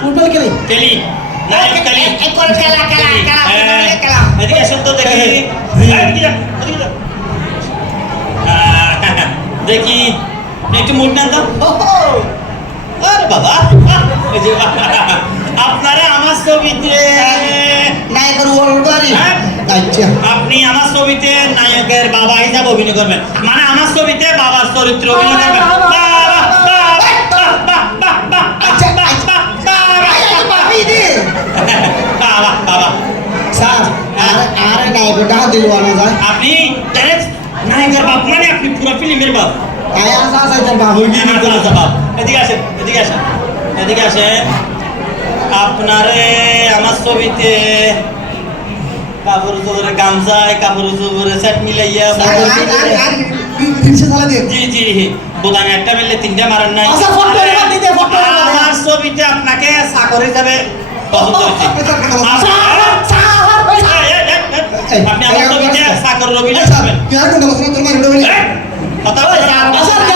football খেলি খেলি নায়ক খেলি খেলা এদিকে আসুন তো দেখি দেখি একটু মুড নেন তো আরে বাবা এই যে আপনারা আমার ছবিতে নায়কের ওলবারি আচ্ছা আপনি আমার ছবিতে নায়কের বাবা হিসাবে অভিনয় করবেন মানে আমার ছবিতে বাবার চরিত্র অভিনয় করবেন স্যার আরে নায়কের টাকা দিল আনা যায় আপনি নায়কের বাপ মানে আপনি পুরো ফিল্মের বাপ আয় আসা আসা তোর বাবু কি দিল বাপ এদিকে আসেন এদিকে আসেন এদিকে আসেন আপনারে আমার ছবিতে কাপড় চোপড়ে গামছায় কাপড় চোপড়ে সেট মিলাইয়া ফিরছে সালা দে জি জি বোতাম একটা মিললে তিনটা মারেন নাই আচ্ছা ফটো এবার দিতে ফটো আমার ছবিতে আপনাকে চাকর হিসাবে পছন্দ হয়েছে আপনি আমার ছবিতে চাকর অভিনয় করবেন কি আর কোন কথা তোর মানে কথা বলছেন